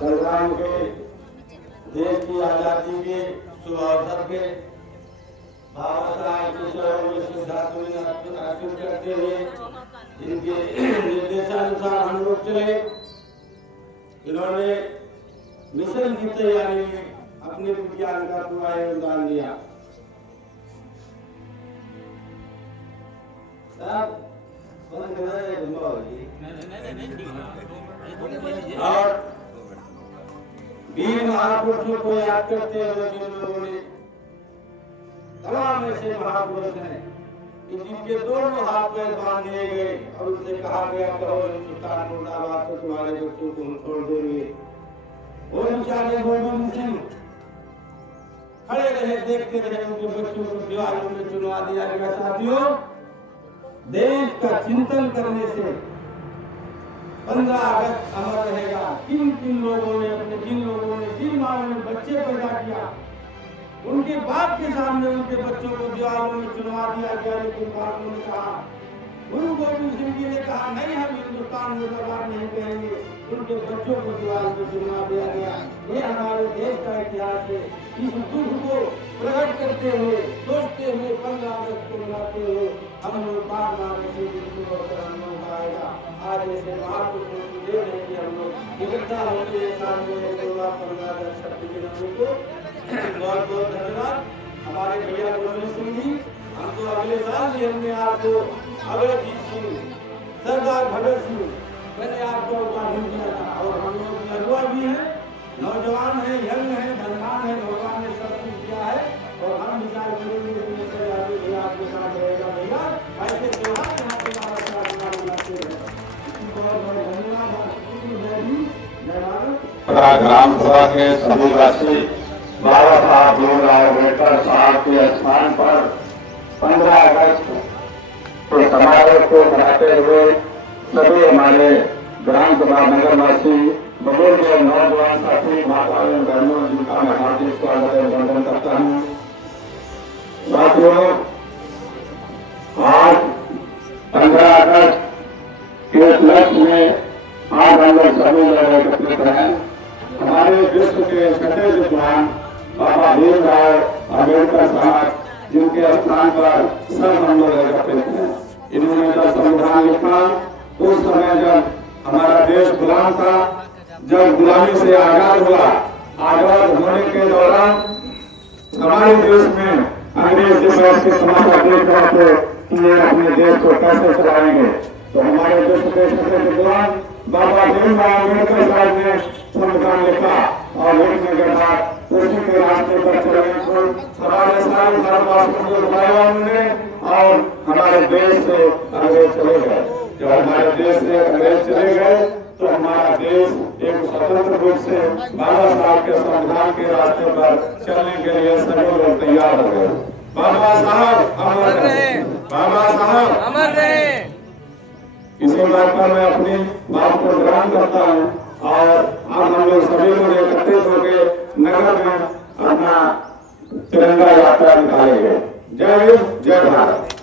संग्राम के देश की आजादी के शुभ अवसर पे बाबा साहब के चरणों में श्रद्धांजलि अर्पित करते हुए इनके निर्देशानुसार हम लोग चले। इन्होंने मिशन की तैयारी में अपने विज्ञान का पूरा योगदान दिया। और वीर महापुरुषों को याद करते हुए जिन लोगों ने तमाम ऐसे महापुरुष हैं जिनके दोनों हाथ पैर बांध दिए गए और उनसे कहा गया कहो हिंदुस्तान मुर्दाबाद तो तुम्हारे बच्चों को हम छोड़ देंगे। वो बेचारे गोविंद सिंह खड़े रहे, देखते रहे, उनके बच्चों को दीवारों में चुनवा दिया गया। साथियों, देश का चिंतन करने से 15 अगस्त अमर रहेगा। किन किन लोगों ने जिन माओं ने बच्चे पैदा किया, उनके बाप के सामने उनके बच्चों को दीवारों में चुनवा दिया गया, लेकिन बाप ने कहा, गुरु गोविंद सिंह जी ने कहा नहीं, हम हिंदुस्तान मुर्दाबाद नहीं कहेंगे। उनके बच्चों को दीवार में चुनवा दिया गया। ये हमारे देश का इतिहास है। इस दुख को प्रकट करते हुए, सोचते हुए 15 अगस्त को मनाते हुए हम लोग बार बार ऐसे दिन को आएगा। आज ऐसे महापुरुषों की देन है कि हम लोग इकट्ठा होते हैं सामने 15 अगस्त 26 जनवरी को। बहुत बहुत धन्यवाद हमारे भैया गोविंद सिंह जी। हमको अगले साल भी हमने आपको अमरजीत सिंह, सरदार भगत सिंह, मैंने आपको उपाधि दिया था। और हम लोग लड़ुआ भी हैं, नौजवान हैं, यंग हैं, धनवान हैं, भगवान ने सब कुछ दिया है। और हम विचार करेंगे कि आपके साथ रहेगा भैया। ऐसे त्योहार यहाँ पे मनाते हैं। बहुत बहुत धन्यवाद। ग्राम सभा के सभी वासी बाबा साहब भीमराव अम्बेडकर साहब के स्थान पर 15 अगस्त के समारोह को मनाते हुए सभी हमारे ग्राम सभा नगरवासी बुजुर्ग नौजवान साथी माताओं बहनों, जिनका मैं हार्दिक स्वागत और अभिनंदन करता हूँ। साथियों, आज 15 अगस्त के उपलक्ष्य में आज हम लोग सभी लोग एकत्रित हैं। हमारे विश्व के छठे विद्वान बाबा भीमराव अम्बेडकर साहब, जिनके स्थान पर सब हम लोग एकत्रित हैं। इन्होंने जब संविधान लिखा उस समय जब हमारा देश गुलाम था, जब गुलामी से आजाद हुआ, आजाद होने के दौरान हमारे देश में अंग्रेज जब के समाचार देख रहे थे कि ये अपने देश को कैसे चलाएंगे, तो हमारे देश के छठे विद्वान बाबा भीमराव अम्बेडकर साहब ने संविधान लिखा और लिखने के बाद उसी के रास्ते पर चलने को हमारे सारे भारतवासियों को बुलाया उन्होंने और हमारे देश से अंग्रेज चले गए। जब हमारे देश से अंग्रेज चले गए तो हमारा देश एक स्वतंत्र रूप से बाबा साहब के संविधान के रास्ते पर चलने के लिए सभी लोग तैयार हो गए। बाबा साहब अमर रहे, बाबा साहब अमर रहे। इसी बात पर मैं अपनी बात को ग्रहण करता हूँ और आज हम लोग सभी लोग एकत्रित होकर नगर में अपना तिरंगा यात्रा निकालेंगे। जय हिंद, जय भारत।